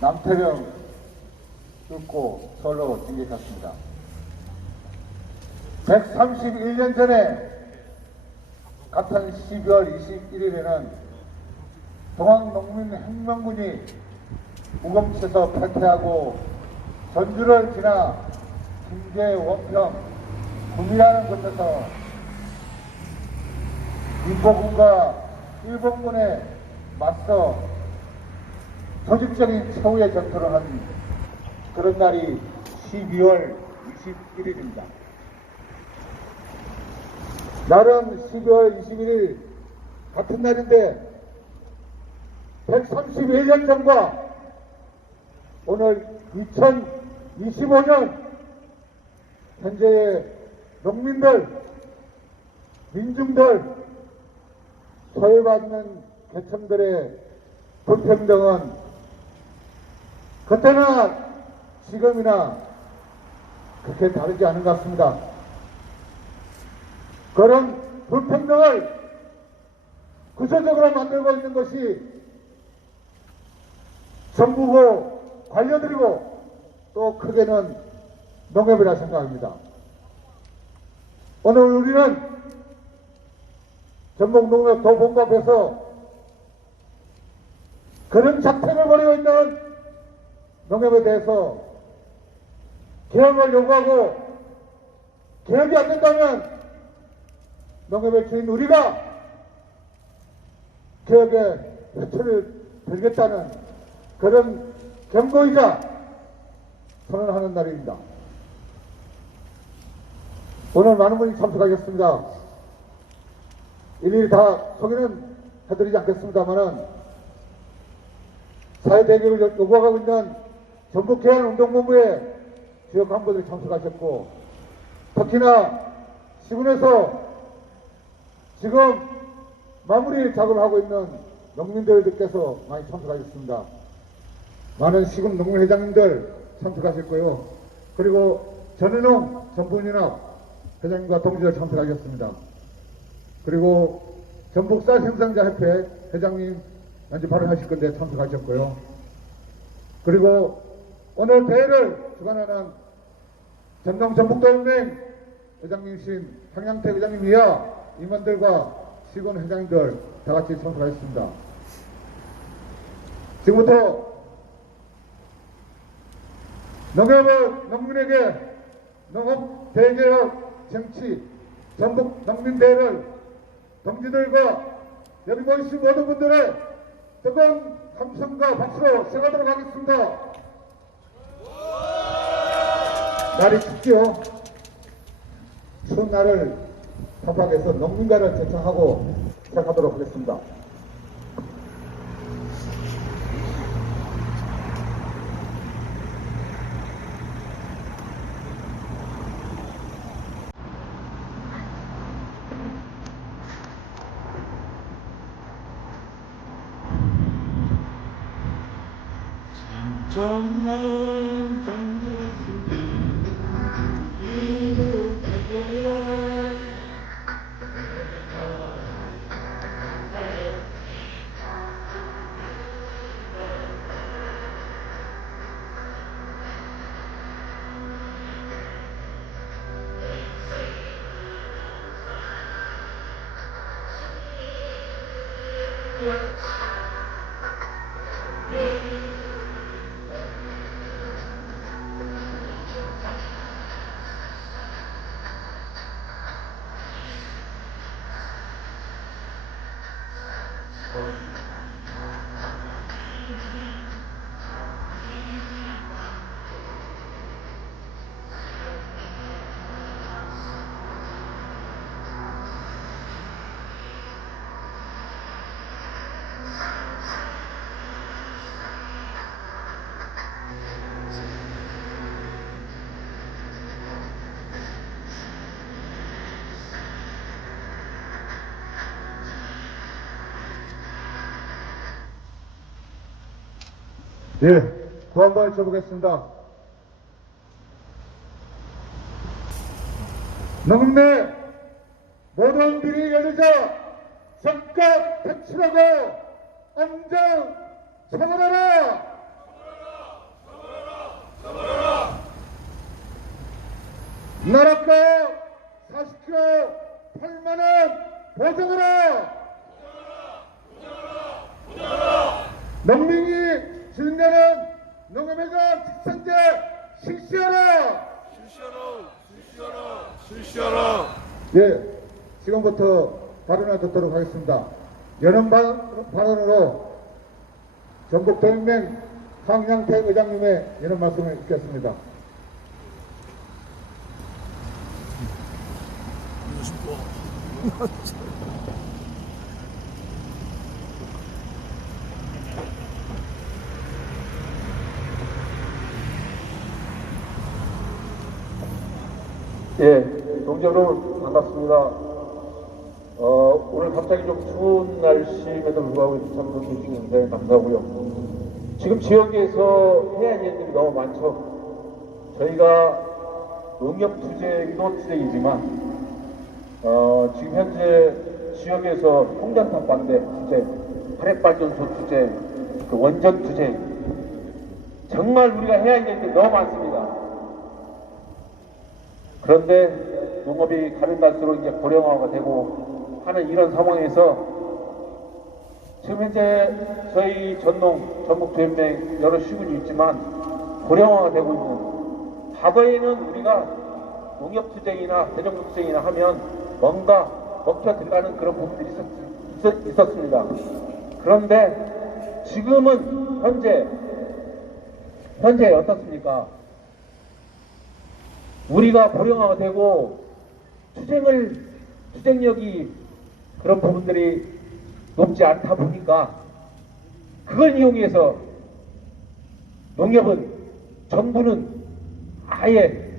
남태령 뚫고 서울로 진격했습니다. 131년 전에 같은 12월 21일에는 동학농민혁명군이 우검치에서 탈퇴하고 전주를 지나 김제, 원평, 구미라는 곳에서 민포군과 일본군에 맞서 조직적인 최후의 전투를 한 그런 날이 12월 21일입니다. 날은 12월 21일 같은 날인데 131년 전과 오늘 2025년 현재의 농민들, 민중들, 소외받는 계층들의 불평등은 그때나 지금이나 그렇게 다르지 않은 것 같습니다. 그런 불평등을 구조적으로 만들고 있는 것이 정부고 관료들이고 또 크게는 농협이라 생각합니다. 오늘 우리는 전북농협 도본부 앞에서 그런 작태를 벌이고 있는 농협에 대해서 개혁을 요구하고 개혁이 안 된다면 농협의 주인 우리가 개혁에 표를 들겠다는 그런 경고이자 선언하는 날입니다. 오늘 많은 분이 참석하셨습니다. 일일이 다 소개는 해드리지 않겠습니다만은 사회대결을 요구하고 있는 전북해안운동본부의 지역 간부들이 참석하셨고 특히나 시군에서 지금 마무리 작업을 하고 있는 농민들께서 많이 참석하셨습니다. 많은 시군 농민회장님들 참석하셨고요. 그리고 전은홍 전북연합 회장님과 동지들 참석하셨습니다. 그리고 전북 쌀 생산자 협회 회장님 먼저 발언하실 건데 참석하셨고요. 그리고 오늘 대회를 주관하는 전동 전북도연맹 회장님이신 황양태 회장님 이하 임원들과 시군 회장님들 다 같이 참석하셨습니다. 지금부터 농협은 농민에게 농업 대개혁 정치 전북 농민대회를 동지들과 여기 모이신 모든 분들의 뜨거운 함성과 박수로 시작하도록 하겠습니다. 날이 춥지요. 추운 날을 탑박해서 농민가를 제창하고 시작하도록 하겠습니다. 예, 또 한 번 해보겠습니다. 농내 모든 길이 열리자 적각 백출하고 엄정 처벌하라! 나라가 40kg 8만원 보정하라! 농민이 진행하는 농협회장 직상제 실시하라! 실시하라. 예, 지금부터 발언을 듣도록 하겠습니다. 연원 발언으로 전국도민맹 황양태 의장님의 연원 말씀을 듣겠습니다. 예, 동지 여러분 반갑습니다. 오늘 갑자기 좀 추운 날씨임에도 불구하고 참석해 주시는데 감사하고요. 지금 지역에서 해야 할 일들이 너무 많죠. 저희가 농협투쟁도 투쟁이지만 지금 현재 지역에서 홍장탑 반대 투쟁, 화력발전소 투쟁, 그 원전 투쟁, 정말 우리가 해야 할 일들이 너무 많습니다. 그런데 농업이 가면 갈수록 이제 고령화가 되고 하는 이런 상황에서 지금 현재 저희 전북도연맹 여러 시군이 있지만 고령화가 되고 있는, 과거에는 우리가 농협투쟁이나 대전국투쟁이나 하면 뭔가 먹혀 들어가는 그런 부분들이 있었습니다. 그런데 지금은 현재 어떻습니까? 우리가 고령화가 되고 투쟁력이 그런 부분들이 높지 않다 보니까 그걸 이용해서 농협은, 정부는 아예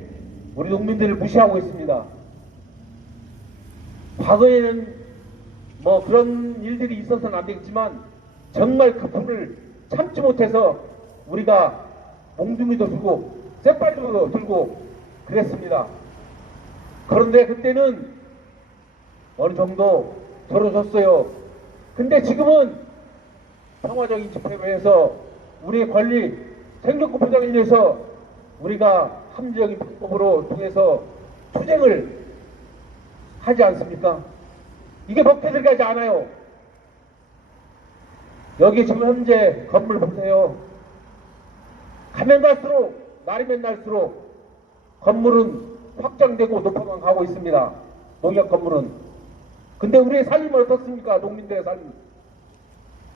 우리 농민들을 무시하고 있습니다. 과거에는 뭐 그런 일들이 있어서는 안 되겠지만 정말 그 불을 참지 못해서 우리가 몽둥이도 들고 쇠발도 들고 그랬습니다. 그런데 그때는 어느 정도 덜어졌어요. 근데 지금은 평화적인 집회로 해서 우리의 권리, 생존권 보장을 위해서 우리가 합리적인 방법으로 통해서 투쟁을 하지 않습니까? 이게 먹혀 들어가지 않아요. 여기 지금 현재 건물 보세요. 가면 갈수록, 날이면 날수록 건물은 확장되고 높아만 가고 있습니다. 농협 건물은. 근데 우리의 삶은 어떻습니까? 농민들의 삶.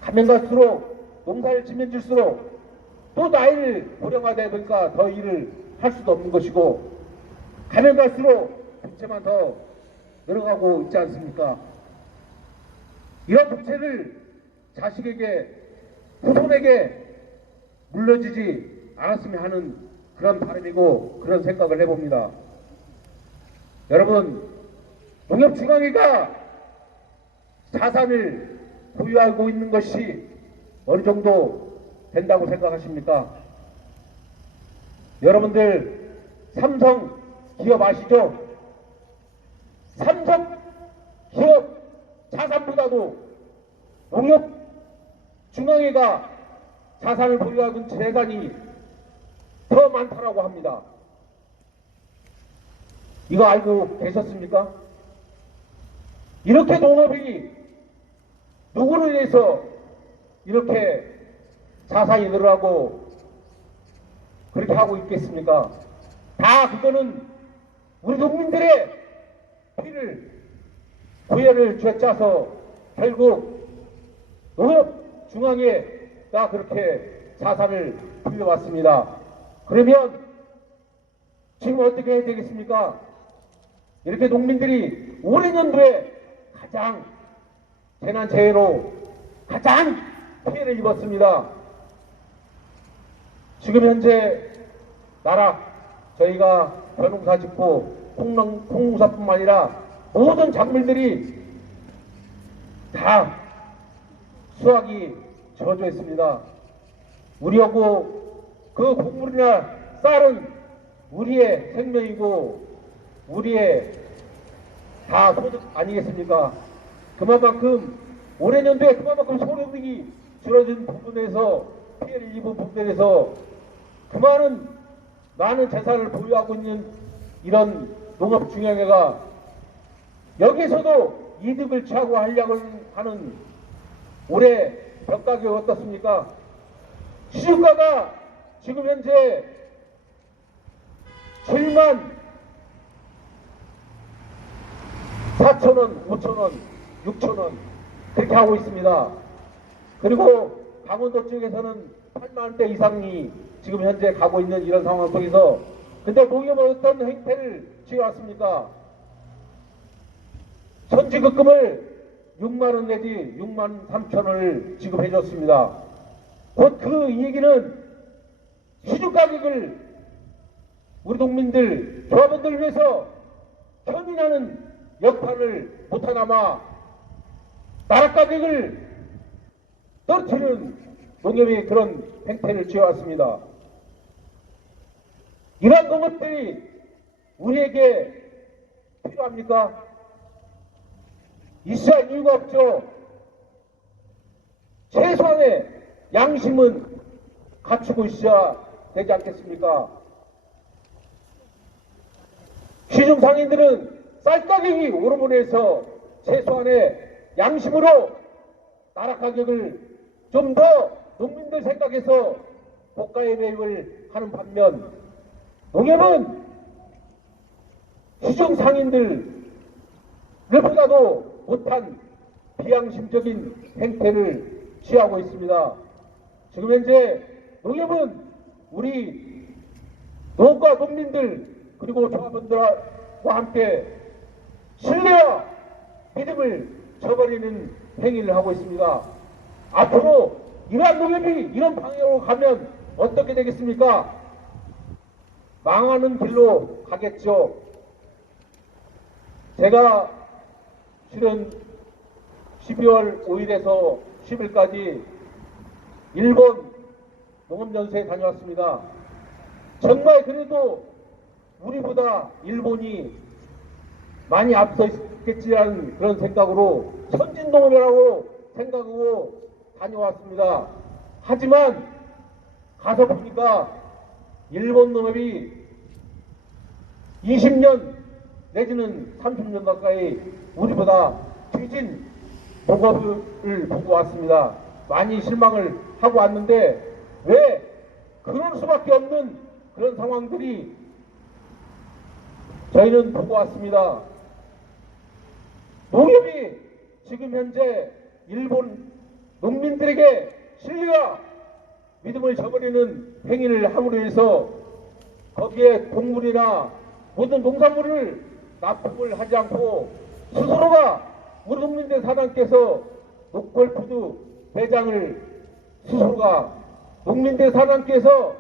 가면 갈수록, 농사를 지면 질수록 또 나이를 고령화되다 보니까 더 일을 할 수도 없는 것이고, 가면 갈수록 부채만 더 늘어가고 있지 않습니까? 이런 부채를 자식에게, 후손에게 물려주지 않았으면 하는 그런 바람이고 그런 생각을 해봅니다. 여러분, 농협중앙회가 자산을 보유하고 있는 것이 어느 정도 된다고 생각하십니까? 여러분들 삼성 기업 아시죠? 삼성 기업 자산보다도 농협중앙회가 자산을 보유하고 있는 재산이 더 많다라고 합니다. 이거 알고 계셨습니까? 이렇게 농업이 누구를 위해서 이렇게 자산이 늘어나고 그렇게 하고 있겠습니까? 다 그거는 우리 농민들의 피를, 고열을 쥐어짜서 결국 농협중앙회가 그렇게 자산을 불려왔습니다. 그러면 지금 어떻게 해야 되겠습니까? 이렇게 농민들이 올해 연도에 가장 재난재해로 가장 피해를 입었습니다. 지금 현재 저희가 벼농사짓고 콩농사뿐만 아니라 모든 작물들이 다 수확이 저조해 있습니다. 우리하고 그 곡물이나 쌀은 우리의 생명이고 우리의 다 소득 아니겠습니까? 그만큼 올해 연도에 그만큼 소득이 줄어든 부분에서, 피해를 입은 부분에서 많은 재산을 보유하고 있는 이런 농업 중앙회가 여기서도 이득을 취하고 하려고 하는 올해 벼가격이 어떻습니까? 시중가가 지금 현재 7만 4천원, 5천원, 6천원 그렇게 하고 있습니다. 그리고 강원도 쪽에서는 8만원대 이상이 지금 현재 가고 있는 이런 상황 속에서 근데 농협은 어떤 행태를 취해왔습니까? 선지급금을 6만원 내지 6만 3천원을 지급해 줬습니다. 곧 그 얘기는 시중가격을 우리 농민들, 조합원들을 위해서 견인하는 역할을 못하나마 나락가격을 떨어뜨리는 농협이 그런 행태를 취해왔습니다. 이러한 농업들이 우리에게 필요합니까? 있어야 할 이유가 없죠. 최소한의 양심은 갖추고 있어야 되지 않겠습니까? 시중 상인들은 쌀 가격이 오름으로 해서 최소한의 양심으로 나라 가격을 좀 더 농민들 생각해서 고가에 매입을 하는 반면 농협은 시중 상인들보다도 못한 비양심적인 행태를 취하고 있습니다. 지금 현재 농협은 우리 농가 농민들 그리고 조합원들과 함께 신뢰와 믿음을 저버리는 행위를 하고 있습니다. 앞으로 이러한 농협이 이런 방향으로 가면 어떻게 되겠습니까? 망하는 길로 가겠죠. 제가 실은 12월 5일에서 10일까지 일본 농업연수에 다녀왔습니다. 정말 그래도 우리보다 일본이 많이 앞서 있겠지라는 그런 생각으로 선진농업이라고 생각하고 다녀왔습니다. 하지만 가서 보니까 일본 농업이 20년 내지는 30년 가까이 우리보다 뒤진 농업을 보고 왔습니다. 많이 실망을 하고 왔는데 왜 그럴 수밖에 없는 그런 상황들이 저희는 보고 왔습니다. 농협이 지금 현재 일본 농민들에게 신뢰와 믿음을 저버리는 행위를 함으로 해서 거기에 곡물이나 모든 농산물을 납품을 하지 않고 스스로가 우리 농민들 사단께서 노컬푸드 매장을 스스로가 농민들 사단께서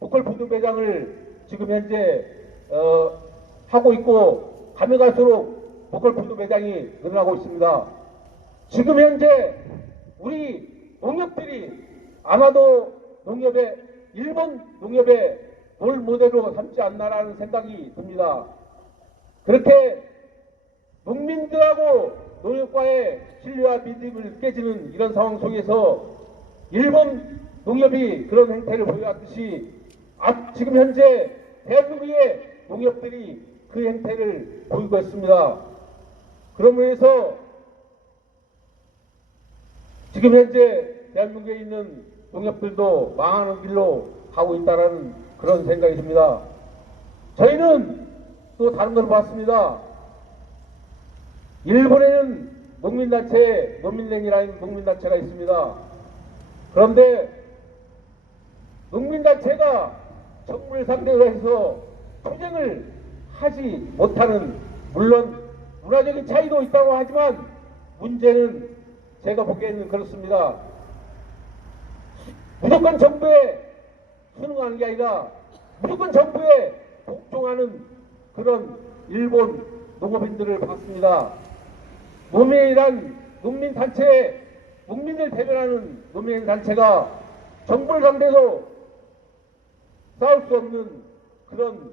노컬푸드 매장을 지금 현재 하고 있고 가면 갈수록 노컬푸드 매장이 늘어나고 있습니다. 지금 현재 우리 농협들이 아마도 일본 농협의 롤 모델로 삼지 않나라는 생각이 듭니다. 그렇게 농민들하고 농협과의 신뢰와 믿음을 깨지는 이런 상황 속에서 일본 농협이 그런 행태를 보여왔듯이 지금 현재 대한민국의 농협들이 그 행태를 보이고 있습니다. 그러므로 해서 지금 현재 대한민국에 있는 농협들도 망하는 길로 가고 있다는 그런 생각이 듭니다. 저희는 또 다른 걸 봤습니다. 일본에는 농민단체, 농민連이라는 농민단체가 있습니다. 그런데 농민단체가 정부를 상대로 해서 투쟁을 하지 못하는, 물론 문화적인 차이도 있다고 하지만 문제는 제가 보기에는 그렇습니다. 무조건 정부에 순응하는 게 아니라 무조건 정부에 복종하는 그런 일본 농업인들을 봤습니다. 농민이란 농민단체, 농민을 대변하는 농민단체가 정부를 상대로 싸울 수 없는 그런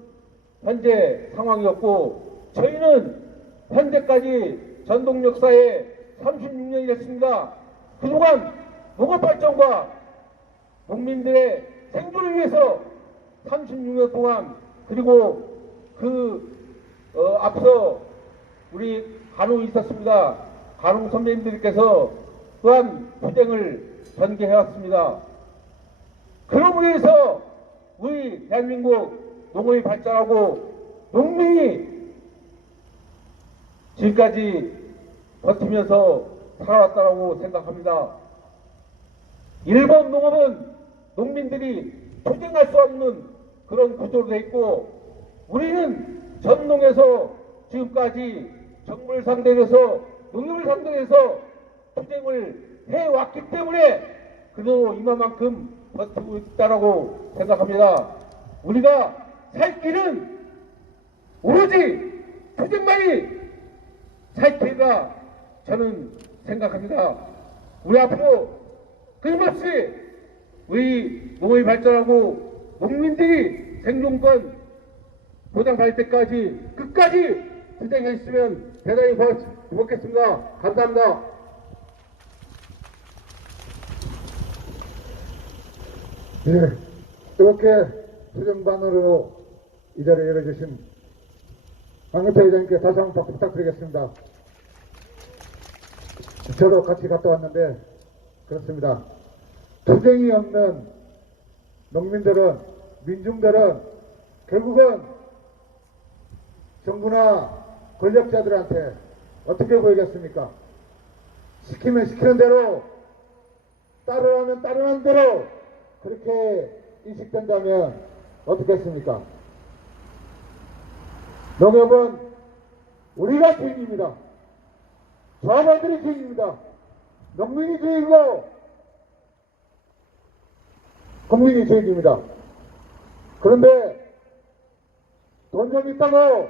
현재 상황이었고, 저희는 현재까지 전동 역사에 36년이 됐습니다. 그동안 농업발전과 농민들의 생존을 위해서 36년 동안, 그리고 앞서 우리 간홍이 있었습니다. 간홍 선배님들께서 또한 투쟁을 전개해왔습니다. 그러기 위해서 우리 대한민국 농업이 발전하고 농민이 지금까지 버티면서 살아왔다고 생각합니다. 일본 농업은 농민들이 투쟁할 수 없는 그런 구조로 돼 있고, 우리는 전농에서 지금까지 정부를 상대해서 농협을 상대해서 투쟁을 해왔기 때문에 그래도 이만큼 버티고 있다라고 생각합니다. 우리가 살 길은 오로지 투쟁만이 살 길이라 저는 생각합니다. 우리 앞으로 끊임없이 우리 농업이 발전하고 농민들이 생존권 보장받을 때까지 끝까지 투쟁해 있으면 대단히 고맙겠습니다. 감사합니다. 예, 이렇게 투쟁반으로 이 자리에 열어주신 황교태 의장님께 다시 한번 박수 부탁드리겠습니다. 저도 같이 갔다 왔는데 그렇습니다. 투쟁이 없는 농민들은, 민중들은 결국은 정부나 권력자들한테 어떻게 보이겠습니까? 시키면 시키는 대로, 따르라면 따르는 대로 그렇게 인식된다면 어떻게 했습니까? 농협은 우리가 주인입니다. 조합원들이 주인입니다. 농민이 주인이고 국민이 주인입니다. 그런데 돈 좀 있다고,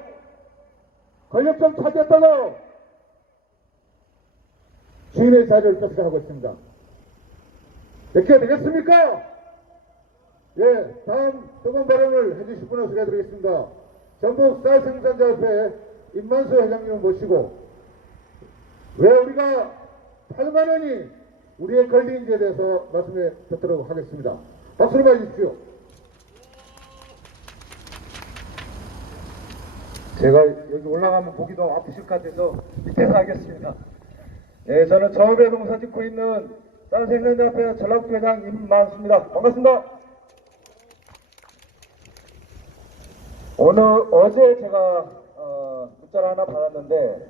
권력 좀 차지했다고 주인의 자리를 뺏어가고 있습니다. 이렇게 되겠습니까? 예, 다음 뜨거운 발언을 해주실 분을 소개해드리겠습니다. 전북 쌀생산자협회 임만수 회장님을 모시고 왜 우리가 8만 원이 우리의 권리인지에 대해서 말씀해 듣도록 하겠습니다. 박수를 맞으십시오. 제가 여기 올라가면 보기도 아프실 것 같아서 밑에서 하겠습니다. 예, 저는 저업에 농사 짓고 있는 쌀생산자협회 전라북도회장 임만수입니다. 반갑습니다. 어제 제가 문자를 하나 받았는데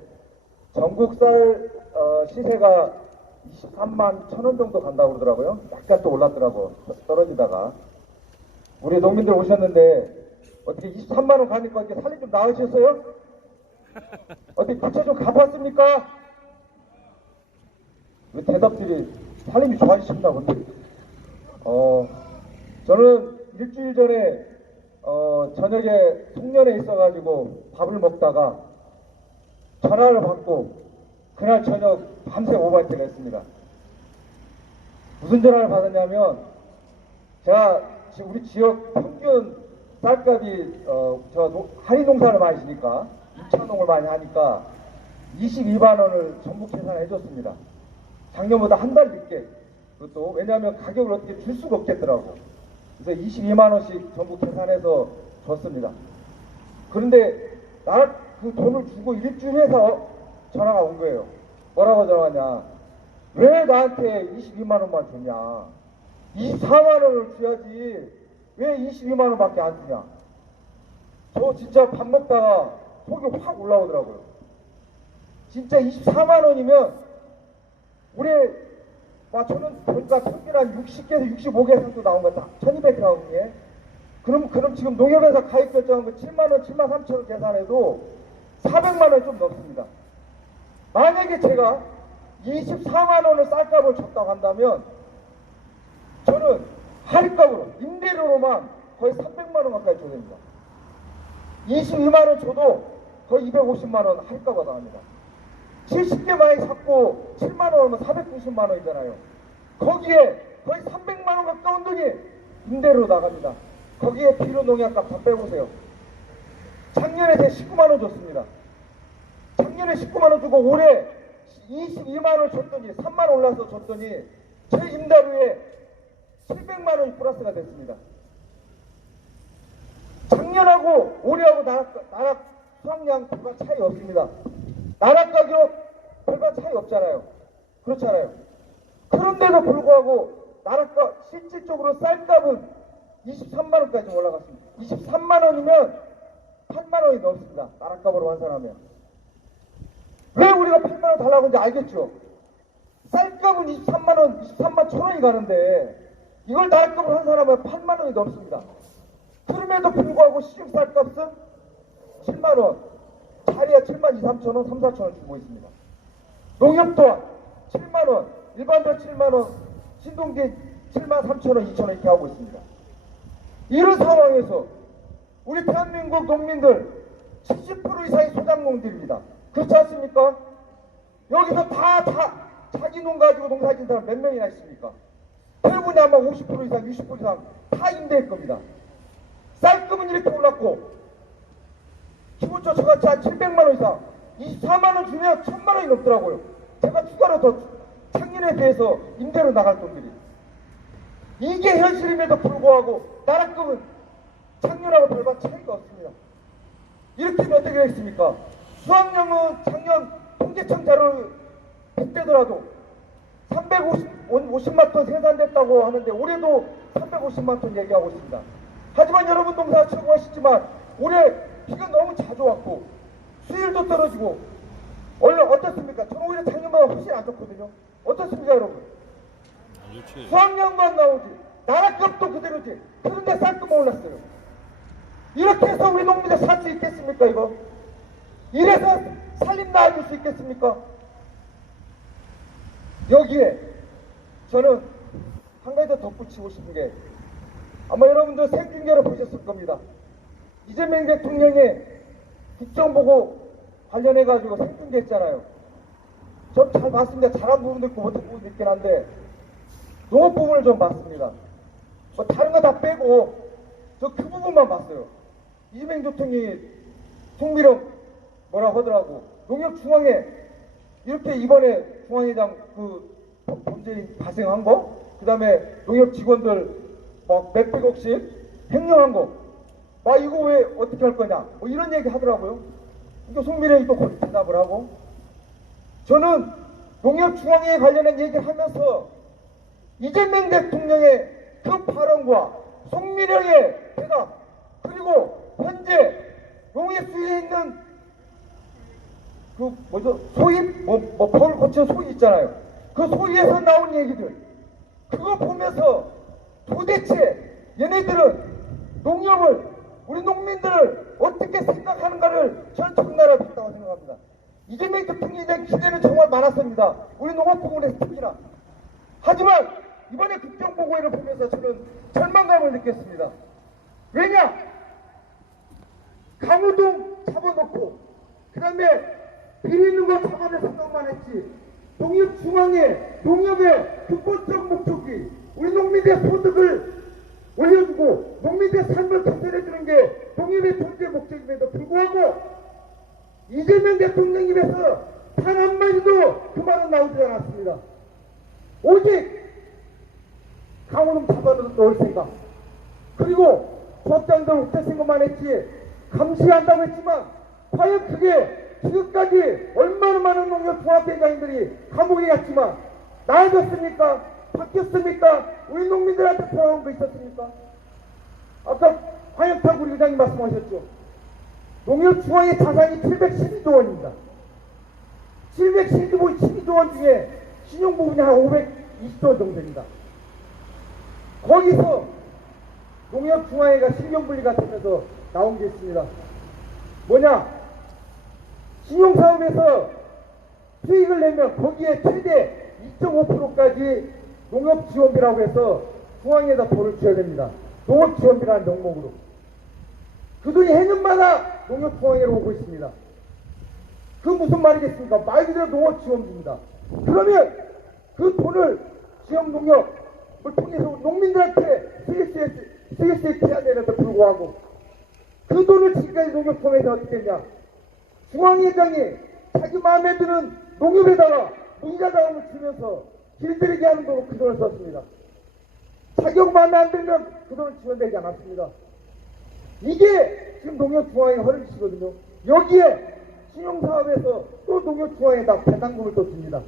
전국 쌀 시세가 23만 1,000원 정도 간다고 그러더라고요. 약간 또 올랐더라고, 떨어지다가. 우리 농민들 오셨는데 어떻게 23만 원 가니까 이렇게 살림 좀 나으셨어요? 어떻게 부채 좀 갚았습니까? 왜 대답들이 살림이 좋아지셨나 본데. 저는 일주일 전에 저녁에 송년회 있어가지고 밥을 먹다가 전화를 받고 그날 저녁 밤새 오바이트를 했습니다. 무슨 전화를 받았냐면, 제가 지금 우리 지역 평균 쌀값이 할인 농사를 많이 지니까, 2차농을 많이 하니까 22만 원을 전부 계산해 줬습니다. 작년보다 한 달 늦게. 그것도 왜냐하면 가격을 어떻게 줄 수가 없겠더라고. 그래서 22만 원씩 전부 계산해서 줬습니다. 그런데 나 그 돈을 주고 일주일 해서 전화가 온 거예요. 뭐라고 전화하냐? 왜 나한테 22만 원만 줬냐? 24만 원을 줘야지 왜 22만 원밖에 안 주냐? 저 진짜 밥 먹다가 속이 확 올라오더라고요. 진짜 24만 원이면 올해 저는 보니까 평균 한 60개에서 65개 정도 나온 것 같다. 1200개 나오는 게. 그럼 지금 농협에서 가입 결정한 거 7만 원, 7만 3천 원 계산해도 400만 원 좀 넘습니다. 만약에 제가 24만 원을 쌀값을 줬다고 한다면 저는 할인값으로, 임대료로만 거의 300만 원 가까이 줘야 됩니다. 22만 원 줘도 거의 250만 원 할인값가 나갑니다. 70개 많이 샀고 7만 원 하면 490만 원이잖아요. 거기에 거의 300만 원 가까운 돈이 임대료로 나갑니다. 거기에 비료 농약값 다 빼보세요. 작년에 제 19만 원 줬습니다. 작년에 19만 원 주고 올해 22만 원을 줬더니 3만 원 올라서 줬더니 제 임대료에 700만 원이 플러스가 됐습니다. 작년하고 올해하고 나락 수확량 별반 차이 없습니다. 나락 가격 별반 차이 없잖아요. 그렇잖아요. 그런데도 불구하고 나락가 실질적으로 쌀값은 23만 원까지 올라갔습니다. 23만 원이면 8만 원이 넘습니다. 나락값으로 환산하면. 왜 우리가 8만 원 달라고 하는지 알겠죠? 쌀값은 23만 원, 23만 천 원이 가는데 이걸 나락값으로 환산하면 8만 원이 넘습니다. 그럼에도 불구하고 시중쌀값은 7만 원, 자리야 7만 2, 3천 원, 3, 4천 원 주고 있습니다. 농협 또한 7만 원, 일반별 7만 원, 신동제 7만 3천 원, 2천 원 이렇게 하고 있습니다. 이런 상황에서 우리 대한민국 농민들 70% 이상이 소작농들입니다. 그렇지 않습니까? 여기서 다 자기 농 가지고 농사 짓는 사람 몇 명이나 있습니까? 대부분이 아마 50% 이상, 60% 이상 다 임대일 겁니다. 쌀금은 이렇게 올랐고 기본적 저같이 한 700만 원 이상 24만 원 주면 1000만 원이 넘더라고요. 제가 추가로 더 작년에 비해서 임대로 나갈 돈들이. 이게 현실임에도 불구하고 나락금은 작년하고 별반 차이가 없습니다. 이렇게 되면 어떻게 되겠습니까? 수확량은 작년 통계청 자료를 빗대더라도 350만 톤 생산됐다고 하는데 올해도 350만 톤 얘기하고 있습니다. 하지만 여러분 농사 최고하시지만 올해 비가 너무 자주 왔고 수율도 떨어지고 원래 어떻습니까? 저는 오히려 작년보다 훨씬 안 좋거든요. 어떻습니까 여러분? 수확량만 나오지 나락값도 그대로지. 그런데 쌀값만 올랐어요. 이렇게 해서 우리 농민들 살 수 있겠습니까 이거? 이래서 살림 나아질 수 있겠습니까? 여기에 저는 한 가지 더 덧붙이고 싶은 게 아마 여러분들 생중계로 보셨을 겁니다. 이재명 대통령의 국정보고 관련해가지고 생중계했잖아요. 전 잘 봤습니다. 잘한 부분도 있고 못한 부분도 있긴 한데 농업 부분을 좀 봤습니다. 뭐 다른 거 다 빼고 저 그 부분만 봤어요. 이재명 대통령이 총비령 뭐라고 하더라고. 농협중앙회 이렇게 이번에 중앙회장 그 범죄인 발생한 거, 그 다음에 농협 직원들 막 몇백억씩 횡령한 거, 막 이거 왜 어떻게 할 거냐, 뭐 이런 얘기 하더라고요. 이거 송미령이 또 거기 대답을 하고. 저는 농협중앙회에 관련한 얘기를 하면서 이재명 대통령의 그 발언과 송미령의 대답, 그리고 현재 농협 수위에 있는 그 뭐죠? 소입? 뭐 벌 고친 소위 있잖아요. 그 소위에서 나온 얘기들, 그거 보면서 도대체 얘네들은 농협을, 우리 농민들을 어떻게 생각하는가를 저는 적나라하게 봤다고 생각합니다. 이재명 대통령에 대한 기대는 정말 많았습니다. 우리 농업 부분에서 특히나. 하지만 이번에 국정보고회를 보면서 저는 절망감을 느꼈습니다. 왜냐? 강호동 잡아놓고 그 다음에 비리 있는 거 잡아낼 생각만 했지. 농협중앙회, 농협의 근본적 목적이 우리 농민의 소득을 올려주고 농민의 삶을 개선해주는 게 농협의 존재 목적임에도 불구하고 이재명 대통령 입에서 단 한마디도 그 말은 나오지 않았습니다. 오직 강호동 잡아놓을 생각, 그리고 소장들 없애신 것만 했지 감시한다고 했지만 과연 그게 지금까지 얼마나 많은 농협 종합회장님들이 감옥에 갔지만 나아졌습니까? 바뀌었습니까? 우리 농민들한테 돌아온 거 있었습니까? 아까 황영탁 우리 의장님 말씀하셨죠. 농협중앙의 자산이 712조 원입니다. 712조 원 중에 신용 부분이 한 520조 원 정도 됩니다. 거기서 농협중앙회가 신용분리가 되면서 나온 게 있습니다. 뭐냐? 신용사업에서 수익을 내면 거기에 최대 2.5%까지 농협지원비라고 해서 중앙에다 돈을 줘야 됩니다. 농업지원비라는 명목으로. 그 돈이 해년마다 농협중앙회로 오고 있습니다. 그 무슨 말이겠습니까? 말 그대로 농업지원비입니다. 그러면 그 돈을 지역농협을 통해서 농민들한테 CS에 해야 되는데 불구하고 그 돈을 지금까지 농협총회에서 어떻게 했냐? 중앙회장이 자기 마음에 드는 농협에다가 문자자금을 주면서 길들이게 하는 돈으로 그 돈을 썼습니다. 자격 마음에 안 들면 그 돈을 지원되지 않았습니다. 이게 지금 농협중앙회 허리시거든요. 여기에 신용사업에서 또 농협중앙에다 배당금을 또 줍니다.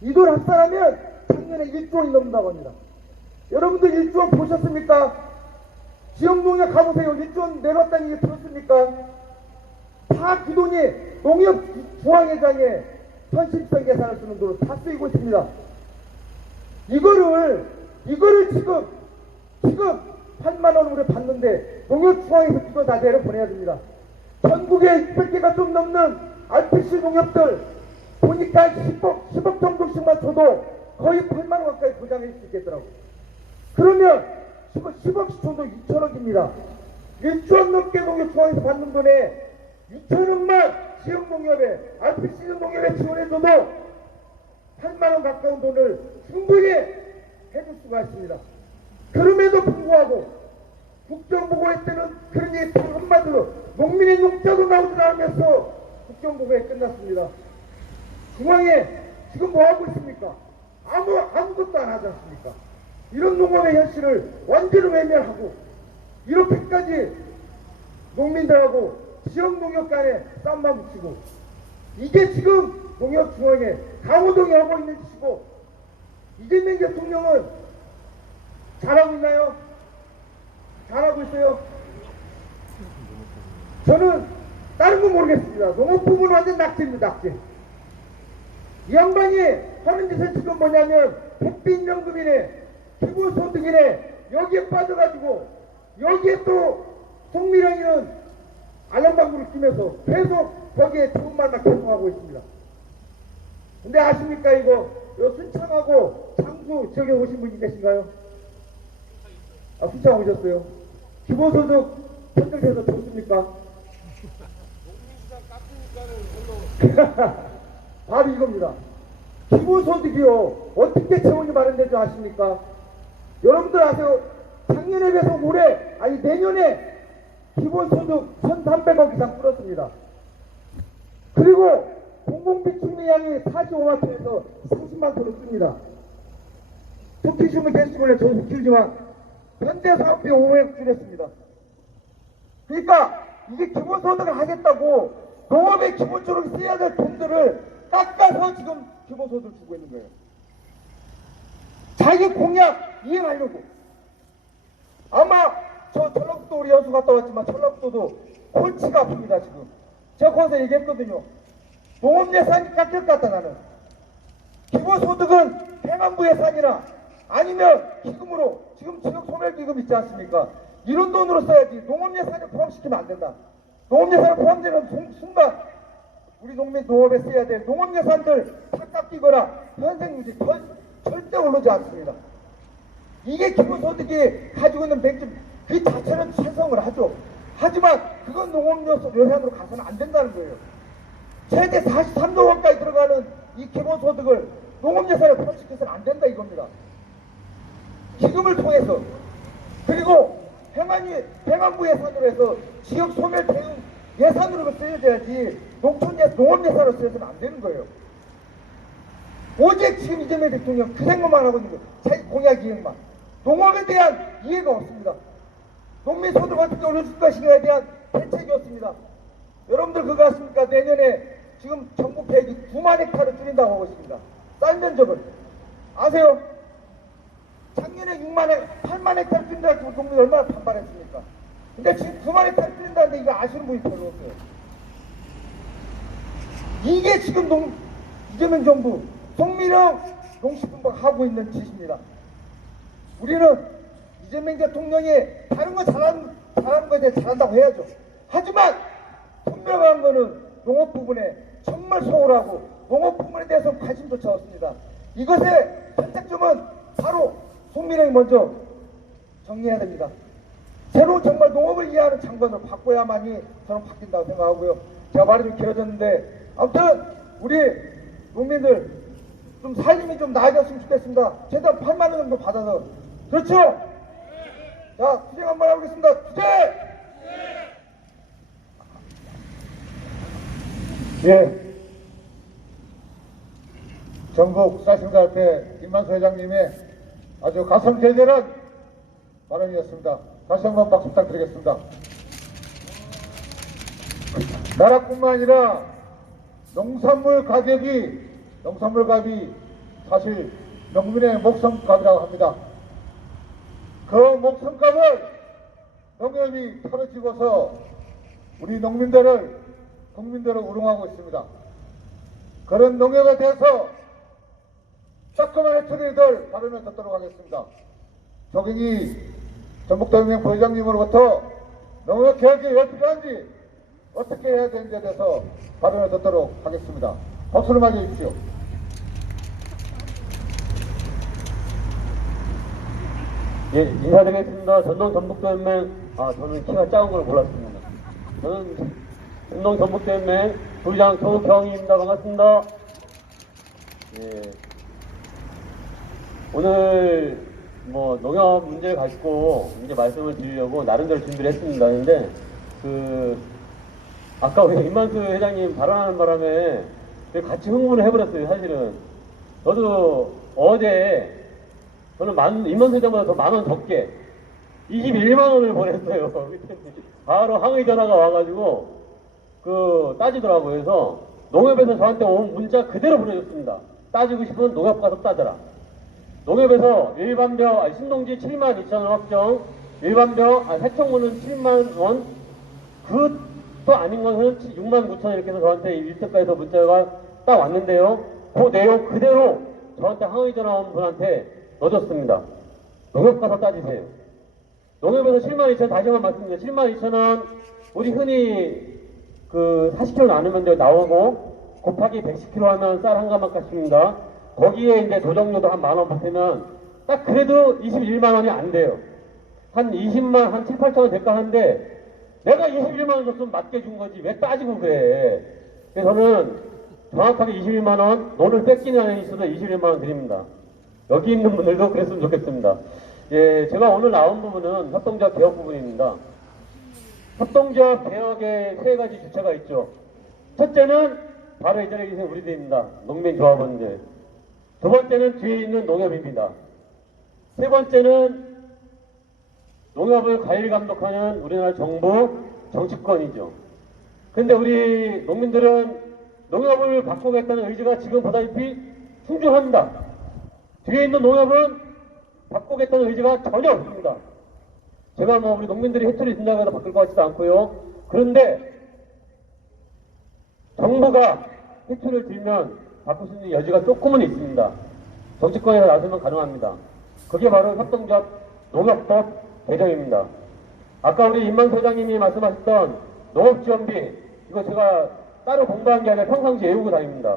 이 돈 합산하면 작년에 1조 원이 넘는다고 합니다. 여러분들 1조 원 보셨습니까? 지역농협 가보세요. 1조 원 내놨다는 얘기 들었습니까? 다 그 돈이 농협중앙회장에 현실성 계산을 쓰는 돈으로 다 쓰이고 있습니다. 이거를 지금 8만 원 우리 받는데 농협중앙에서 이거 다 내려보내야 됩니다. 전국에 600개가 좀 넘는 RPC 농협들 보니까 10억 정도씩만 줘도 거의 8만 원 가까이 보장할 수 있겠더라고요. 그러면 10억씩 줘도 2천억입니다. 1조 원 넘게 농협중앙에서 받는 돈에 2천억만 지역농협에 RPC 농협에 지원해줘도 8만 원 가까운 돈을 충분히 해줄 수가 있습니다. 그럼에도 불구하고 국정보고회 때는 그런 얘기 다 한마디로 농민의 농자도 나오지 않으면서 국정보고회 끝났습니다. 중앙에 지금 뭐 하고 있습니까? 아무것도 안 하지 않습니까? 이런 농업의 현실을 완전히 외면하고 이렇게까지 농민들하고 지역농협 간에 싸움만 붙이고 이게 지금 농협중앙회 강호동이 하고 있는 짓이고 이재명 대통령은 잘하고 있나요? 잘하고 있어요? 저는 다른 건 모르겠습니다. 농업부는 완전 낙제입니다. 낙제. 이 양반이 하는 짓은 지금 뭐냐면 백빈연금이네 기본소득이네 여기에 빠져가지고 여기에 또 송미령이는 알람방구를 끼면서 계속 거기에 좋은 말만 계속하고 있습니다. 근데 아십니까 이거 순창하고 장수 지역에 오신 분이 계신가요? 순창 오셨어요. 기본소득 선정돼서 좋습니까? 바로 이겁니다. 기본소득이요 어떻게 재원이 마련되지 아십니까? 여러분들 아세요? 작년에 비해서 올해 아니 내년에 기본소득 1,300억 이상 줄었습니다. 그리고 공공비축미량이 45마트에서 30만 톤을 씁니다. 또 키우면 계시면 저도 키우지만 현대사업비 5억 줄였습니다. 그러니까 이게 기본소득을 하겠다고 농업에 기본적으로 써야 될 돈들을 깎아서 지금 기본소득을 주고 있는 거예요. 자기 공약 이행하려고. 아마 저 전라북도 우리 연수 갔다 왔지만 전라북도도 골치가 아픕니다 지금. 제가 거기서 얘기했거든요. 농업 예산이 깎일 것 같다 나는. 기본소득은 행안부 예산이나 아니면 기금으로 지금 지역소멸기금 있지 않습니까? 이런 돈으로 써야지 농업 예산을 포함시키면 안 된다. 농업 예산을 포함되는 순간 우리 농민 농업에 써야 될 농업 예산들 다 깎이거나 현생유지 절대 오르지 않습니다. 이게 기본소득이 가지고 있는 맹점 그 자체는 찬성을 하죠. 하지만 그건 농업 예산으로 가서는 안 된다는 거예요. 최대 43조 원까지 들어가는 이 기본소득을 농업 예산에 포함시켜서는 안 된다 이겁니다. 기금을 통해서 그리고 행안부 예산으로 해서 지역 소멸 대응 예산으로 쓰여져야지 농업 예산으로 쓰여서는 안 되는 거예요. 오직 지금 이재명 대통령 그 생각만 하고 있는 거예요. 자기 공약 이행만. 농업에 대한 이해가 없습니다. 농민 소득 어떻게 올려줄 것인가에 대한 대책이 없습니다. 여러분들 그거 아십니까? 내년에 지금 정부 계획이 9만 헥타르 줄인다고 하고 있습니다. 쌀 면적을. 아세요? 작년에 8만 헥타르 줄인다고 농민이 얼마나 반발했습니까? 근데 지금 9만 헥타르 줄인다는데 이거 아시는 분이 별로 없어요. 이게 지금 이재명 정부, 송미령 농식품부가 하고 있는 짓입니다. 우리는 이재명 대통령이 다른 거 잘하는 거에 대해 잘한다고 해야죠. 하지만 분명한 거는 농업 부분에 정말 소홀하고 농업 부분에 대해서 관심조차 없습니다. 이것의 선택점은 바로 송미령이 먼저 정리해야 됩니다. 새로운 정말 농업을 이해하는 장관으로 바꿔야만이 저는 바뀐다고 생각하고요. 제가 말이 좀 길어졌는데 아무튼 우리 농민들 좀 살림이 좀 나아졌으면 좋겠습니다. 최대한 8만 원 정도 받아서. 그렇죠? 자, 투쟁 한번 해보겠습니다. 투쟁! 예. 전국 사심가협회 김만수 회장님의 아주 가슴 결렬한 발언이었습니다. 다시 한번 박수 부탁드리겠습니다. 나라뿐만 아니라 농산물 값이 사실 농민의 목숨값이라고 합니다. 그 목숨값을 농협이 털어쥐고서 우리 국민들을 우롱하고 있습니다. 그런 농협에 대해서 따끔한 해초리들 발언을 듣도록 하겠습니다. 조경희 전북도연맹 부회장님으로부터 농협 개혁이 왜 필요한지 어떻게 해야 되는지에 대해서 발언을 듣도록 하겠습니다. 박수를 맞이해 주십시오. 예, 인사드리겠습니다. 전동 전북도연맹, 저는 키가 작은 걸 몰랐습니다. 저는 전동 전북도연맹 부의장 조경희입니다. 반갑습니다. 예, 오늘 농협 문제를 가지고 이제 말씀을 드리려고 나름대로 준비를 했습니다. 근데 아까 우리 임만수 회장님 발언하는 바람에 같이 흥분을 해버렸어요. 사실은 저도 어제 저는 임만수 회장보다 더 10,000원 적게 21만 원을 보냈어요. 바로 항의 전화가 와가지고 따지더라고요. 그래서 농협에서 저한테 온 문자 그대로 보내줬습니다. 따지고 싶으면 농협 가서 따져라. 농협에서 일반벼 신동지 72,000원 확정, 새총무는 7만 원, 그것도 아닌 것은 69,000원 이렇게 해서 저한테 일특가에서 문자가 딱 왔는데요. 그 내용 그대로 저한테 항의 전화 온 분한테 넣어줬습니다. 농협 가서 따지세요. 농협에서 72,000원, 다시 한번 말씀드립니다. 72,000원, 우리 흔히 40kg 나누면 나오고, 곱하기 110kg 하면 쌀 한 가마 값입니다. 거기에 이제 도정료도 한 10,000원 보태면, 딱 그래도 21만 원이 안 돼요. 한 20만, 한 7, 8,000원 될까 하는데, 내가 21만 원 줬으면 맞게 준 거지. 왜 따지고 그래. 그래서 저는 정확하게 21만 원, 돈을 뺏기는 한이 있어도 21만 원 드립니다. 여기 있는 분들도 그랬으면 좋겠습니다. 예, 제가 오늘 나온 부분은 협동조합 개혁 부분입니다. 협동조합 개혁의 3가지 주체가 있죠. 첫째는 바로 이 자리에 계신 우리들입니다. 농민조합원들. 두 번째는 뒤에 있는 농협입니다. 세 번째는 농협을 관리 감독하는 우리나라 정부, 정치권이죠. 근데 우리 농민들은 농협을 바꾸겠다는 의지가 지금 보다시피 충분합니다. 뒤에 있는 농협은 바꾸겠다는 의지가 전혀 없습니다. 제가 우리 농민들이 해초리 준다고 해서 바꿀 것 같지도 않고요. 그런데 정부가 해초리를 들면 바꿀 수 있는 여지가 조금은 있습니다. 정치권에서 나서면 가능합니다. 그게 바로 협동조합 농협법 개정입니다. 아까 우리 임만수 회장님이 말씀하셨던 농업지원비, 이거 제가 따로 공부한 게 아니라 평상시 외우고 다닙니다.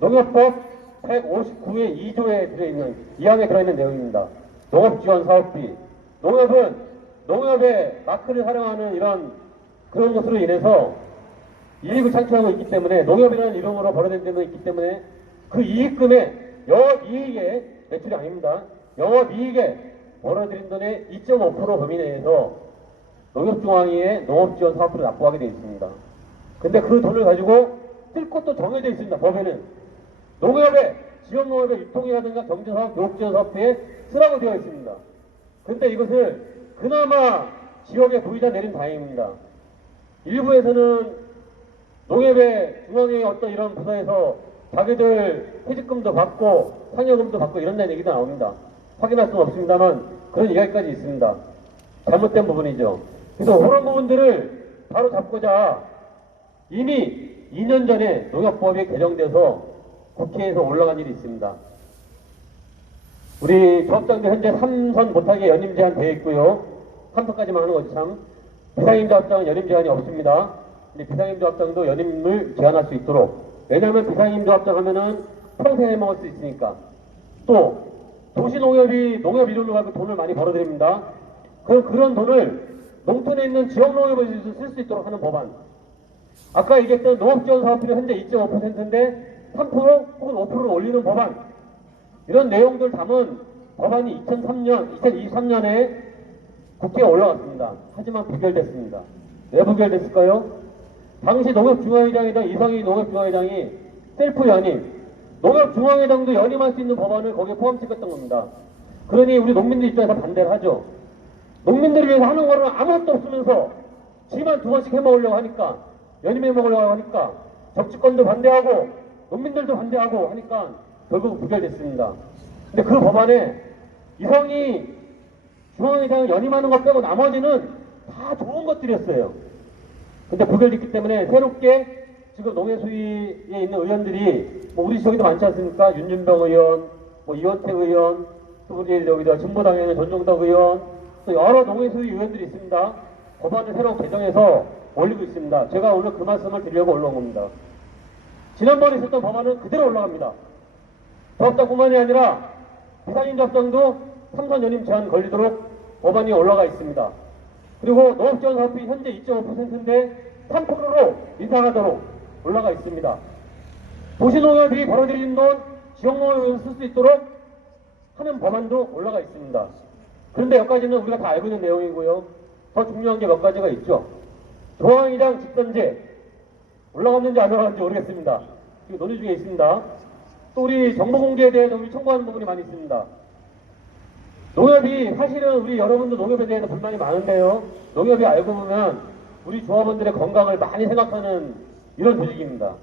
농협법 159의 2조에 들어있는, 2항에 들어있는 내용입니다. 농업지원 사업비. 농협은 농협의 마크를 사용하는 그런 것으로 인해서 이익을 창출하고 있기 때문에, 농협이라는 이름으로 벌어진 데도 있기 때문에 그 이익금의 영업이익의 매출이 아닙니다. 영업이익에 벌어들인 돈의 2.5% 범위 내에서 농협중앙위에 농업지원 사업비를 납부하게 되어 있습니다. 근데 그 돈을 가지고 쓸 곳도 정해져 있습니다. 법에는. 농협의, 지역농협의 유통이라든가 경제사업, 교육지원 사업비에 쓰라고 되어 있습니다. 근데 이것을 그나마 지역의 부의자 내린 다행입니다. 일부에서는 농협의 중앙의 어떤 이런 부서에서 자기들 퇴직금도 받고 상여금도 받고 이런다는 얘기도 나옵니다. 확인할 수는 없습니다만 그런 이야기까지 있습니다. 잘못된 부분이죠. 그래서 그런 부분들을 바로 잡고자 이미 2년 전에 농협법이 개정돼서 국회에서 올라간 일이 있습니다. 우리 조합장들 현재 3선 못하게 연임 제한 되어 있고요. 3선까지만 하는 거지 참. 비상임조합장은 연임 제한이 없습니다. 근데 비상임조합장도 연임을 제한할 수 있도록. 왜냐하면 비상임조합장 하면은 평생 해먹을 수 있으니까. 또 도시농협이 농협 이름으로 가지고 돈을 많이 벌어들입니다. 그런 돈을 농촌에 있는 지역농협에서 쓸 수 있도록 하는 법안. 아까 얘기했던 농업지원 사업비는 현재 2.5%인데 3% 혹은 5%를 올리는 법안. 이런 내용들 담은 법안이 2023년에 국회에 올라왔습니다. 하지만 부결됐습니다. 왜 부결됐을까요? 당시 농협중앙회장이던 이성희 농협중앙회장이 셀프 연임, 농협중앙회장도 연임할 수 있는 법안을 거기에 포함시켰던 겁니다. 그러니 우리 농민들 입장에서 반대를 하죠. 농민들을 위해서 하는 거는 아무것도 없으면서 지만 2번씩 해먹으려고 하니까 연임해 먹으려고 하니까 정치권도 반대하고 농민들도 반대하고 하니까 결국 부결됐습니다. 근데 그 법안에 이성이 중앙회장 연임하는 것 빼고 나머지는 다 좋은 것들이었어요. 근데 부결됐기 때문에 새롭게 지금 농해수위에 있는 의원들이 뭐 우리 지역에도 많지 않습니까? 윤준병 의원, 뭐 이원택 의원, 또 우리 여기다 진보당에 있는 전종덕 의원, 또 여러 농해수위 의원들이 있습니다. 법안을 새로 개정해서 올리고 있습니다. 제가 오늘 그 말씀을 드리려고 올라온 겁니다. 지난번에 있었던 법안은 그대로 올라갑니다. 조합장뿐만이 아니라 비상임 조합장도 삼선 연임 제한 걸리도록 법안이 올라가 있습니다. 그리고 농업지원 사업비 현재 2.5%인데 3%로 인상하도록 올라가 있습니다. 도시농협이 벌어들인 돈 지역농업에서 쓸 수 있도록 하는 법안도 올라가 있습니다. 그런데 여기까지는 우리가 다 알고 있는 내용이고요. 더 중요한 게 몇 가지가 있죠. 조항이랑 집단제 올라갔는지 안 올라갔는지 모르겠습니다. 지금 논의 중에 있습니다. 또 우리 정보 공개에 대해서 우리 청구하는 부분이 많이 있습니다. 농협이 사실은 우리 여러분도 농협에 대해서 불만이 많은데요. 농협이 알고 보면 우리 조합원들의 건강을 많이 생각하는 이런 조직입니다.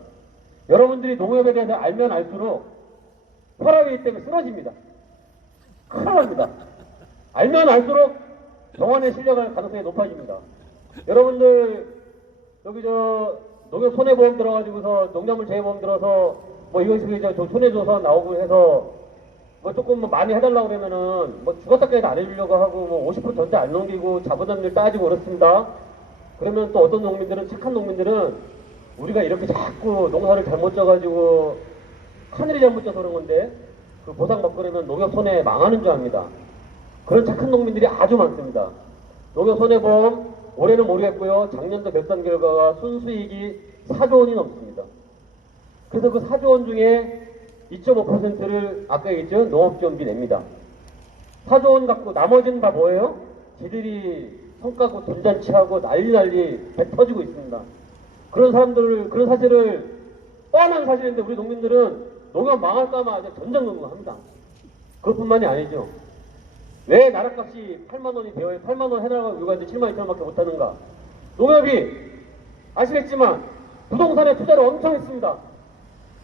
여러분들이 농협에 대해서 알면 알수록 혈압이기 때문에 쓰러집니다. 큰일 납니다. 알면 알수록 병원에 실려갈 가능성이 높아집니다. 여러분들 여기 농협 손해보험 들어가지고서 농작물 재해보험 들어서 뭐 이것이 손해조사 나오고 해서 뭐 조금 뭐 많이 해달라고 그러면은 뭐 죽었다까지도 안 해주려고 하고 뭐 50% 전체 안 넘기고 자본점유율 따지고 그렇습니다. 그러면 또 어떤 농민들은 착한 농민들은 우리가 이렇게 자꾸 농사를 잘못 져가지고 하늘이 잘못 져서 그런 건데 그 보상 받고 그러면 농협 손해 망하는 줄 압니다. 그런 착한 농민들이 아주 많습니다. 농협 손해보험 올해는 모르겠고요. 작년도 결산 결과가 순수익이 4조 원이 넘습니다. 그래서 그 4조 원 중에 2.5%를 아까 얘기했죠. 농업지원비 냅니다. 4조 원 갖고 나머지는 다 뭐예요? 지들이 성과고 돈잔치하고 난리 배 터지고 있습니다. 그런 사실을 뻔한 사실인데 우리 농민들은 농협 망할까봐 전전긍긍합니다. 그것뿐만이 아니죠. 왜 나라값이 8만 원이 되어야 8만 원 해나가고 이거 이제 7만 2천 원밖에 못하는가? 농협이 아시겠지만 부동산에 투자를 엄청 했습니다.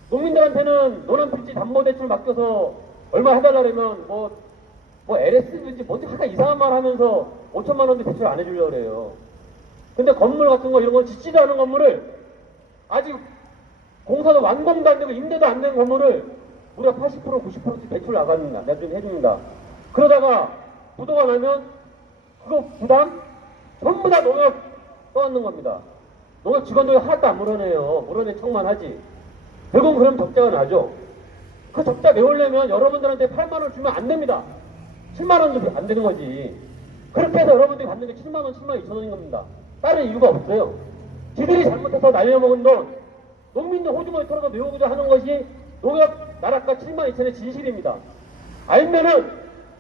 농민들한테는 노란필지 담보대출 맡겨서 얼마 해달라면 뭐 LS인지 뭔지 하여간 이상한 말 하면서 5천만 원도 대출 안 해주려고 그래요. 근데 건물 같은 거 이런 거 짓지도 않은 건물을 아직 공사도 완공도 안 되고 임대도 안 된 건물을 무려 80% 90% 대출 나갑니다. 나중에 해줍니다. 그러다가 부도가 나면 그거 부담 전부 다 농협 떠안는 겁니다. 농협 직원들이 하나도 안 물어내요. 물어내 척만 하지. 결국은 그럼 적자가 나죠. 그 적자 메우려면 여러분들한테 8만 원 주면 안 됩니다. 7만 원도 안 되는 거지. 그렇게 해서 여러분들이 받는 게 7만 원, 7만 2천 원인 겁니다. 다른 이유가 없어요. 지들이 잘못해서 날려먹은 돈, 농민들 호주머니 털어서 메우고자 하는 것이 농협 나라가 7만 2천의 진실입니다. 알면은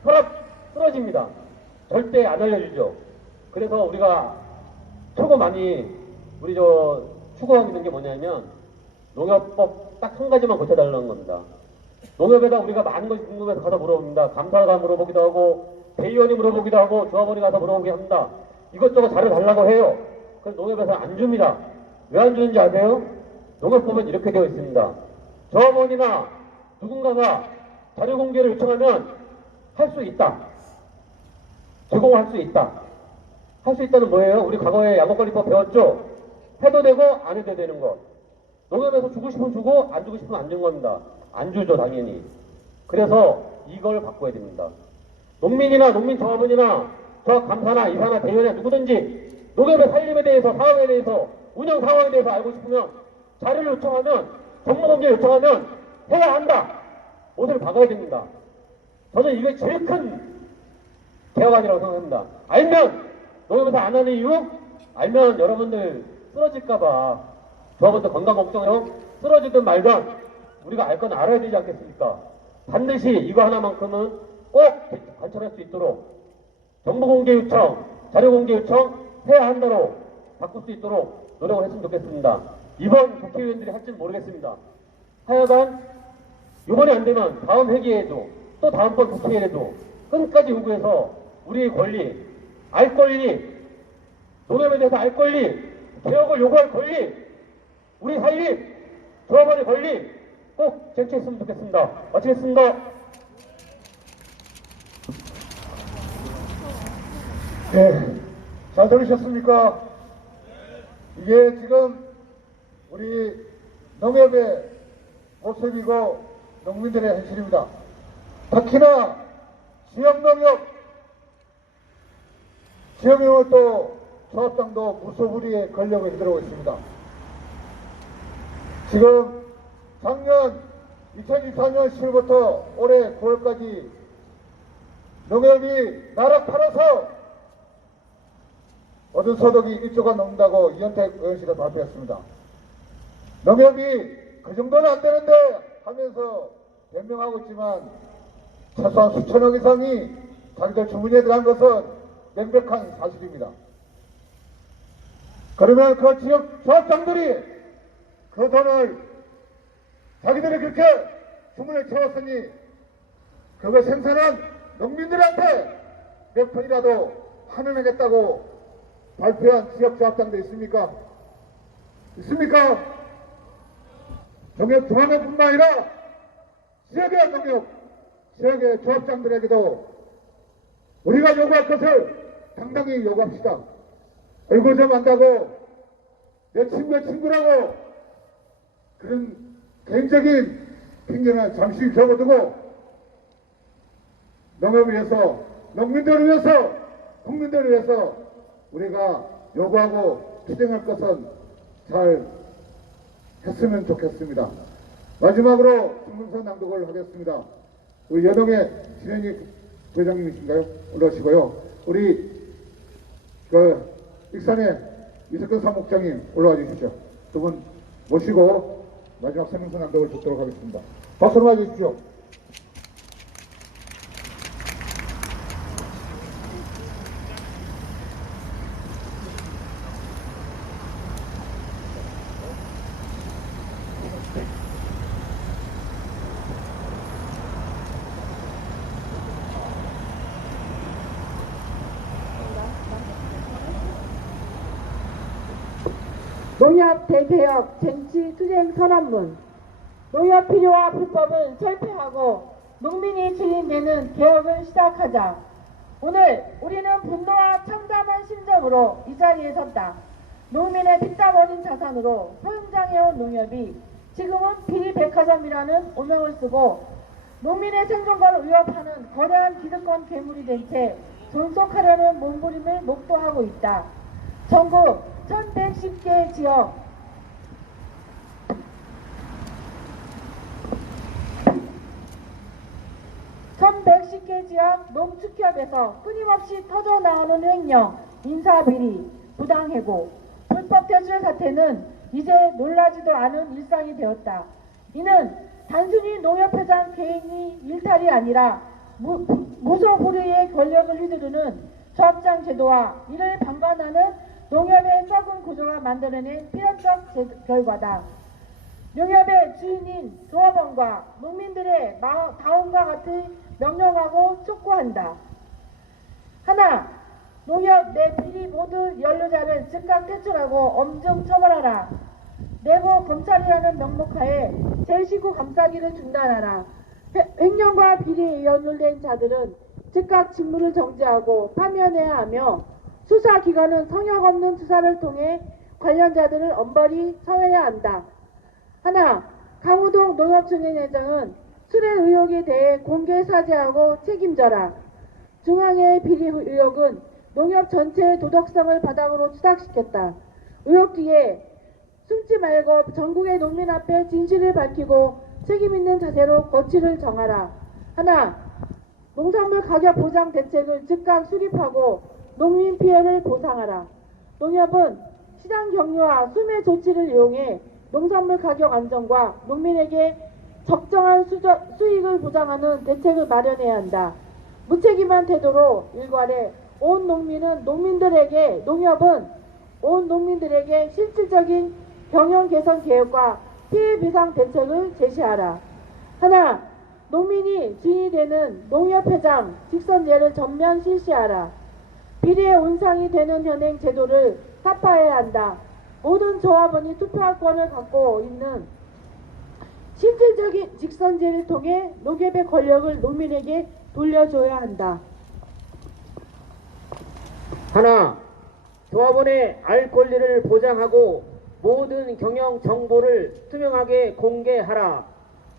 혈압 쓰러집니다. 절대 안 알려주죠. 그래서 우리가 최고 많이 우리 추구하고 있는 게 뭐냐면 농협법 딱 한 가지만 고쳐달라는 겁니다. 농협에다 우리가 많은 것이 궁금해서 가서 물어봅니다. 감사가 물어보기도 하고 대의원이 물어보기도 하고 조합원이 가서 물어보기도 합니다. 이것저것 자료달라고 해요. 그래서 농협에서 안 줍니다. 왜 안 주는지 아세요? 농협법은 이렇게 되어 있습니다. 조합원이나 누군가가 자료 공개를 요청하면 할 수 있다. 제공할 수 있다. 할 수 있다는 뭐예요? 우리 과거에 약속관리법 배웠죠? 해도 되고 안 해도 되는 것. 농협에서 주고 싶으면 주고 안 주고 싶으면 안 주는 겁니다. 안 주죠 당연히. 그래서 이걸 바꿔야 됩니다. 농민이나 농민조합원이나 조합감사나 이사나 대의원이나 누구든지 농협의 살림에 대해서 사업에 대해서 운영 상황에 대해서 알고 싶으면 자료를 요청하면 정보공개 요청하면 해야 한다. 못을 박아야 됩니다. 저는 이게 제일 큰 개혁안이라고 생각합니다. 알면 농협에서 안 하는 이유? 알면 여러분들 쓰러질까봐 조합원들 건강 걱정해요. 쓰러지든 말든 우리가 알 건 알아야 되지 않겠습니까? 반드시 이거 하나만큼은 꼭 관철할 수 있도록 정보공개 요청, 자료공개 요청 해야 한다로 바꿀 수 있도록 노력을 했으면 좋겠습니다. 이번 국회의원들이 할지는 모르겠습니다. 하여간 이번에 안 되면 다음 회기에도 또 다음번 국회에도 끝까지 요구해서 우리의 권리, 알 권리, 농협에 대해서 알 권리, 개혁을 요구할 권리, 우리 살림, 조합원의 권리 꼭 쟁취했으면 좋겠습니다. 마치겠습니다. 네, 잘 들으셨습니까? 이게 지금 우리 농협의 모습이고 농민들의 현실입니다. 특히나 지역농협 또 조합장도 무소불위의 권력을 휘두르고 있습니다. 지금 작년 2024년 10월부터 올해 9월까지 농협이 나락 팔아서 얻은 소득이 1조가 넘는다고 이현택 의원실에 발표했습니다. 농협이 그 정도는 안 되는데 하면서 변명하고 있지만 최소한 수천억 이상이 자기들 주머니에 들어간 것은 명백한 사실입니다. 그러면 그 지역 조합장들이 그 돈을 자기들이 그렇게 주머니에 채웠으니 그거 생산한 농민들한테 몇 푼이라도 환원하겠다고 발표한 지역 조합장도 있습니까? 있습니까? 농협 조합원뿐만 아니라 지역의 농협, 지역의 조합장들에게도 우리가 요구할 것을 당당히 요구합시다. 얼굴 좀 안다고 내 친구라고 그런 개인적인 핑계는 잠시 접어두고 농협을 위해서, 농민들을 위해서, 국민들을 위해서 우리가 요구하고 투쟁할 것은 잘 했으면 좋겠습니다. 마지막으로 신문서 낭독을 하겠습니다. 우리 여동의 신현희 부회장님이신가요? 올라오시고요. 우리 익산의 이석근 사무국장님 올라와 주십시오. 두 분 모시고 마지막 신문서 낭독을 듣도록 하겠습니다. 박수로 맞아주십시오. 농협 대개혁 쟁취 투쟁 선언문. 농협 필요와 불법을 철폐하고 농민이 주인되는 개혁을 시작하자. 오늘 우리는 분노와 참담한 심정으로 이 자리에 섰다. 농민의 피땀 어린 자산으로 성장해온 농협이 지금은 비리백화점이라는 오명을 쓰고 농민의 생존권을 위협하는 거대한 기득권 괴물이 된 채 존속하려는 몸부림을 목도하고 있다. 전국 1110개 지역 1110개 지역 농축협에서 끊임없이 터져나오는 횡령, 인사비리, 부당해고, 불법 퇴출 사태는 이제 놀라지도 않은 일상이 되었다. 이는 단순히 농협회장 개인이 일탈이 아니라 무소불위의 권력을 휘두르는 조합장 제도와 이를 방관하는 농협의 썩은 구조가 만들어낸 필연적 결과다. 농협의 주인인 조합원과 농민들의 다음과 같이 명령하고 촉구한다. 하나, 농협 내 비리 모두 연루자를 즉각 퇴출하고 엄중 처벌하라. 내부 검찰이라는 명목하에 제19 감싸기를 중단하라. 횡령과 비리에 연루된 자들은 즉각 직무를 정지하고 파면해야 하며 수사기관은 성역 없는 수사를 통해 관련자들을 엄벌히 처해야 한다. 하나, 강우동 농협총회장은 수뢰 의혹에 대해 공개 사죄하고 책임져라. 중앙의 비리 의혹은 농협 전체의 도덕성을 바닥으로 추락시켰다. 의혹 뒤에 숨지 말고 전국의 농민 앞에 진실을 밝히고 책임있는 자세로 거취를 정하라. 하나, 농산물 가격 보장 대책을 즉각 수립하고 농민 피해를 보상하라. 농협은 시장 경유와 수매 조치를 이용해 농산물 가격 안정과 농민에게 적정한 수익을 보장하는 대책을 마련해야 한다. 무책임한 태도로 일괄해 농협은 온 농민들에게 실질적인 경영 개선 계획과 피해 배상 대책을 제시하라. 하나, 농민이 주인이 되는 농협회장 직선제를 전면 실시하라. 비리의 온상이 되는 현행 제도를 타파해야 한다. 모든 조합원이 투표권을 갖고 있는 실질적인 직선제를 통해 농협의 권력을 농민에게 돌려줘야 한다. 하나, 조합원의 알 권리를 보장하고 모든 경영 정보를 투명하게 공개하라.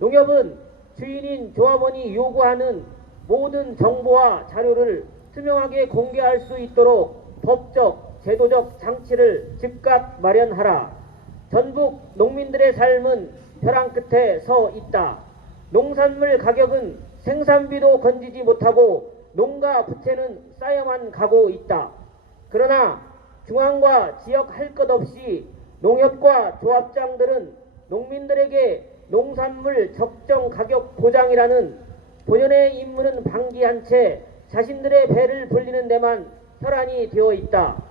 농협은 주인인 조합원이 요구하는 모든 정보와 자료를 투명하게 공개할 수 있도록 법적, 제도적 장치를 즉각 마련하라. 전국 농민들의 삶은 벼랑 끝에 서 있다. 농산물 가격은 생산비도 건지지 못하고 농가 부채는 쌓여만 가고 있다. 그러나 중앙과 지역 할 것 없이 농협과 조합장들은 농민들에게 농산물 적정 가격 보장이라는 본연의 임무는 방기한 채 자신들의 배를 불리는 데만 혈안이 되어 있다.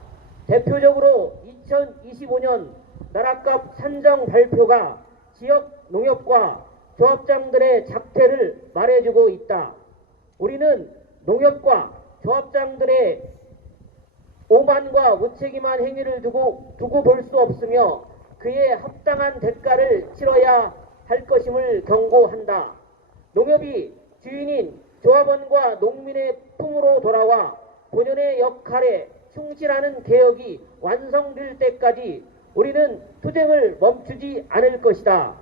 대표적으로 2025년 나라값 산정 발표가 지역 농협과 조합장들의 작태를 말해주고 있다. 우리는 농협과 조합장들의 오만과 무책임한 행위를 두고 볼 수 없으며 그에 합당한 대가를 치러야 할 것임을 경고한다. 농협이 주인인 조합원과 농민의 품으로 돌아와 본연의 역할에 충실하는 개혁이 완성될 때까지 우리는 투쟁을 멈추지 않을 것이다.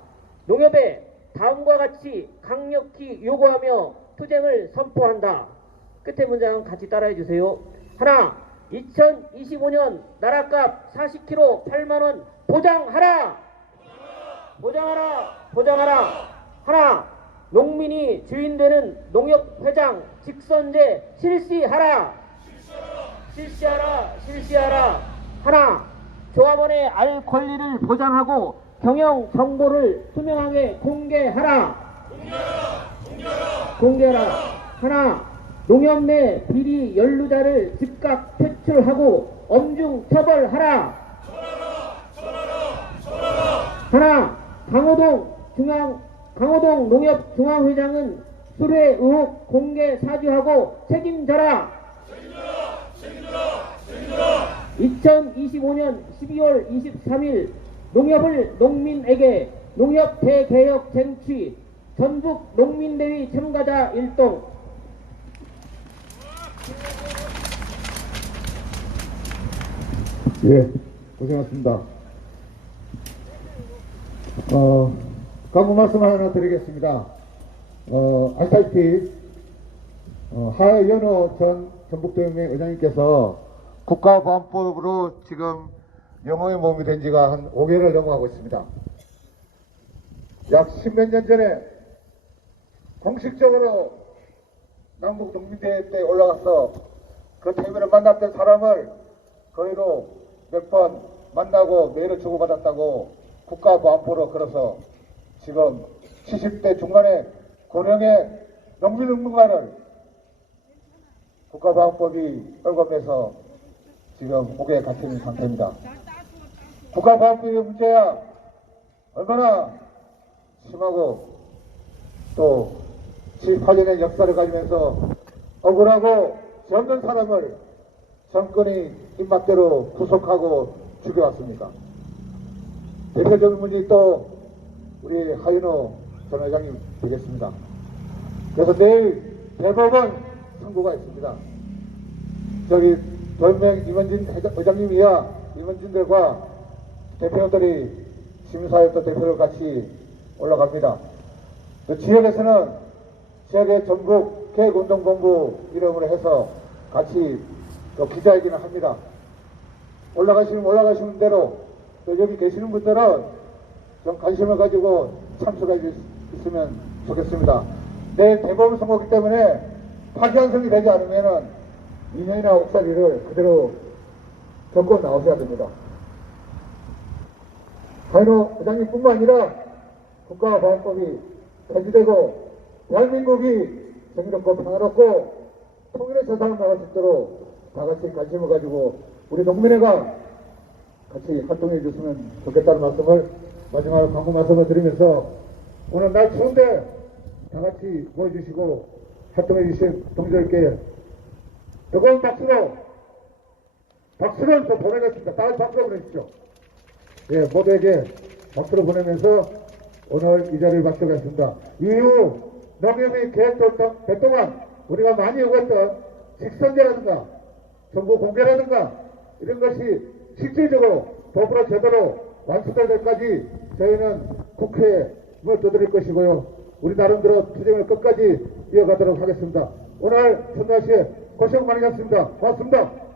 농협에 다음과 같이 강력히 요구하며 투쟁을 선포한다. 끝에 문장 같이 따라해 주세요. 하나, 2025년 나라값 40kg 8만원 보장하라! 보장하라! 보장하라! 하나, 농민이 주인되는 농협회장 직선제 실시하라! 실시하라! 실시하라! 하나, 조합원의 알 권리를 보장하고 경영 정보를 투명하게 공개하라! 공개하라! 하나, 농협 내 비리 연루자를 즉각 퇴출하고 엄중 처벌하라! 하나, 강호동 농협 중앙회장은 수뢰 의혹 공개 사죄하고 책임져라! 2025년 12월 23일 농협을 농민에게 농협 대개혁 쟁취 전국 농민대회 참가자 일동. 예, 고생하셨습니다. 광고 말씀 하나 드리겠습니다. 아시다시피, 하연호 전 전북도연맹 의장님께서 국가보안법으로 지금 영어의 몸이 된 지가 한 5개월을 넘어가고 있습니다. 약 10몇 년 전에 공식적으로 남북 농민대회 때 올라가서 그 대회를 만났던 사람을 거의로 몇 번 만나고 메일을 주고받았다고 국가보안법으로 걸어서 지금 70대 중반의 고령의 농민운동가를 국가보안법이 떨궈매서 지금 옥에 갇힌 상태입니다. 국가보안법의 문제야 얼마나 심하고 또 78년의 역사를 가지면서 억울하고 죄 없는 사람을 정권이 입맛대로 구속하고 죽여왔습니까? 대표적인 분이 또 우리 하윤호 전 회장님 되겠습니다. 그래서 내일 대법원 선고가 있습니다. 저기 도연맹 임원진 회장님이야 임원진들과 대표들이 심사에 또 대표를 같이 올라갑니다. 그 지역에서는 지역의 전북 계획운동본부 이름으로 해서 같이 또 기자회견을 합니다. 올라가시는 대로 또 여기 계시는 분들은 좀 관심을 가지고 참석해 주시면 좋겠습니다. 내일 대법원 선고기 때문에 파기환송이 되지 않으면은 2년이나 옥살이를 그대로 겪고 나오셔야 됩니다. 하인호 회장님뿐만 아니라 국가보안법이 폐지되고 대한민국이 정의롭고 평화롭고 통일의 세상을 나갈 수 있도록 다 같이 관심을 가지고 우리 농민회가 같이 활동해 주시면 좋겠다는 말씀을 마지막으로 광고 말씀을 드리면서 오늘 날 추운데 다 같이 모여주시고 활동해 주신 동지들께 뜨거운 박수로 또 보내겠습니다. 다음 박수로 보내주십시오. 예, 모두에게 박수를 보내면서 오늘 이 자리를 마치겠습니다. 이후 농협이 계획될 동안 우리가 많이 요구했던 직선제라든가 정보 공개라든가 이런 것이 실질적으로 법으로 제대로 완수될 때까지 저희는 국회에 문을 두드릴 것이고요. 우리 나름대로 투쟁을 끝까지 이어가도록 하겠습니다. 오늘 천나시에 고생 많이 하셨습니다. 고맙습니다.